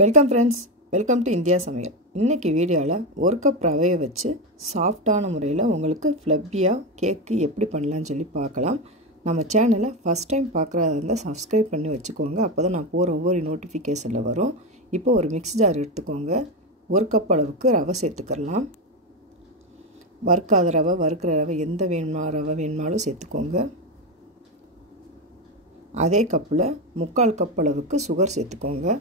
Welcome friends, welcome to India சமையல். இன்றைக்கி வீடியோவில் ஒரு கப் ரவையை வச்சு சாஃப்டான முறையில் உங்களுக்கு ஃப்ளப்பியாக கேக்கு எப்படி பண்ணலான்னு சொல்லி பார்க்கலாம். நம்ம சேனலை ஃபஸ்ட் டைம் பார்க்குறதா இருந்தால் சப்ஸ்கிரைப் பண்ணி வச்சுக்கோங்க. அப்போ தான் நான் போகிற ஒவ்வொரு நோட்டிஃபிகேஷனில் வரும். இப்போ ஒரு மிக்ஸி ஜார் எடுத்துக்கோங்க. ஒரு கப் அளவுக்கு ரவை சேர்த்துக்கலாம். வறுக்காத ரவை, வறுக்கிற ரவை, எந்த ரவை வேணுமாலும் சேர்த்துக்கோங்க. அதே கப்பில் 3/4 கப் அளவுக்கு சுகர் சேர்த்துக்கோங்க.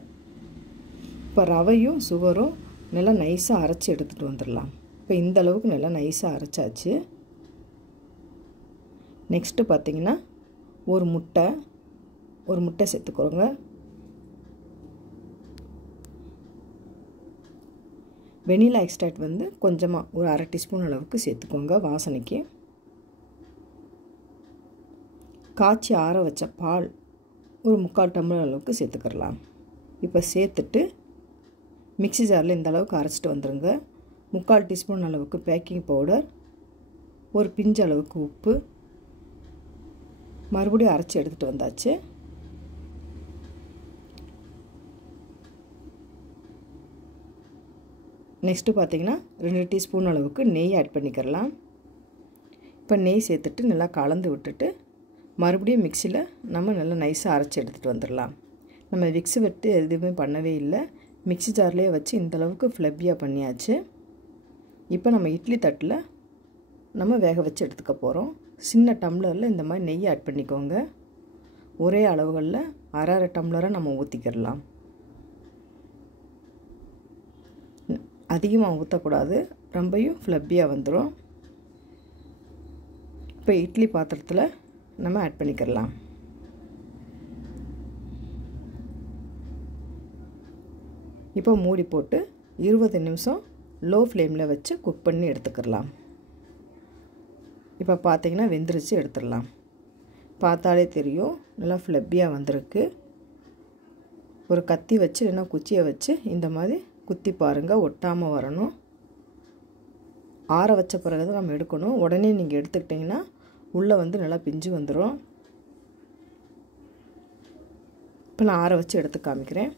இப்போ ரவையும் சுகரும் நல்லா நைஸாக அரைச்சி எடுத்துகிட்டு வந்துடலாம். இப்போ இந்த அளவுக்கு நல்லா நைஸாக அரைச்சாச்சு. நெக்ஸ்ட்டு பார்த்திங்கன்னா ஒரு முட்டை சேர்த்துக்கோங்க. வெனிலா எக்ஸ்ட்ராக்ட் கொஞ்சமாக ஒரு 1/2 டீஸ்பூன் அளவுக்கு சேர்த்துக்கோங்க வாசனைக்கு. காய்ச்சி ஆற வச்ச பால் ஒரு 3/4 டம்ளர் அளவுக்கு சேர்த்துக்கலாம். இப்போ சேர்த்துட்டு மிக்ஸி ஜாரில் இந்த அளவுக்கு அரைச்சிட்டு வந்துடுங்க. 3/4 டீஸ்பூன் அளவுக்கு பேக்கிங் பவுடர், ஒரு பிஞ்சு அளவுக்கு உப்பு, மறுபடியும் அரைச்சி எடுத்துகிட்டு வந்தாச்சு. நெக்ஸ்ட்டு பார்த்திங்கன்னா 2 டீஸ்பூன் அளவுக்கு நெய் ஆட் பண்ணிக்கிறலாம். இப்போ நெய் சேர்த்துட்டு நல்லா கலந்து விட்டுட்டு மறுபடியும் மிக்சியில் நம்ம நல்லா நைஸாக அரைச்சி எடுத்துகிட்டு வந்துடலாம். நம்ம விக்ஸு விட்டு எதுவுமே பண்ணவே இல்லை, மிக்ஸி ஜார்லேயே வச்சு இந்தளவுக்கு ஃப்ளப்பியாக பண்ணியாச்சு. இப்போ நம்ம இட்லி தட்டில் நம்ம வேக வச்சு எடுத்துக்க போகிறோம். சின்ன டம்ளரில் இந்த மாதிரி நெய் ஆட் பண்ணிக்கோங்க. ஒரே அளவுகளில் 1/2 டம்ளரை நம்ம ஊற்றிக்கிடலாம். அதிகமாக ஊற்றக்கூடாது, ரொம்பவும் ஃப்ளப்பியாக வந்துடும். இப்போ இட்லி பாத்திரத்தில் நம்ம ஆட் பண்ணிக்கிடலாம். இப்போ மூடி போட்டு 20 நிமிஷம் லோ ஃப்ளேமில் வச்சு குக் பண்ணி எடுத்துக்கிடலாம். இப்போ பார்த்திங்கன்னா வெந்துருச்சு, எடுத்துடலாம். பார்த்தாலே தெரியும் நல்லா ஃப்ளப்பியாக வந்திருக்கு. ஒரு கத்தி வச்சு இல்லைன்னா குச்சியை வச்சு இந்த மாதிரி குத்தி பாருங்கள், ஒட்டாமல் வரணும். ஆற வச்ச பிறகு தான் நம்ம எடுக்கணும். உடனே நீங்கள் எடுத்துக்கிட்டிங்கன்னா உள்ளே நல்லா பிஞ்சு வந்துடும். இப்போ நான் ஆற வச்சு எடுத்து காமிக்கிறேன்.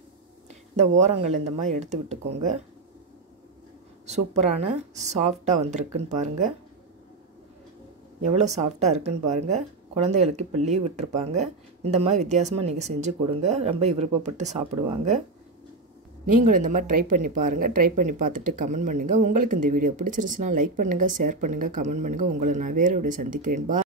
இந்த ஓரங்கள் இந்த மாதிரி எடுத்து விட்டுக்கோங்க. சூப்பரான சாஃப்டாக வந்திருக்குன்னு பாருங்கள். எவ்வளோ சாஃப்டாக இருக்குன்னு பாருங்கள். குழந்தைகளுக்கு இப்போ லீவ் விட்டுருப்பாங்க, இந்த மாதிரி வித்தியாசமாக நீங்கள் செஞ்சு கொடுங்க, ரொம்ப விருப்பப்பட்டு சாப்பிடுவாங்க. நீங்களும் இந்த மாதிரி ட்ரை பண்ணி பாருங்கள். ட்ரை பண்ணி பார்த்துட்டு கமெண்ட் பண்ணுங்கள். உங்களுக்கு இந்த வீடியோ பிடிச்சிருச்சுன்னா லைக் பண்ணுங்கள், ஷேர் பண்ணுங்கள், கமெண்ட் பண்ணுங்கள். உங்களை நான் வேறு வீடியோ சந்திக்கிறேன்.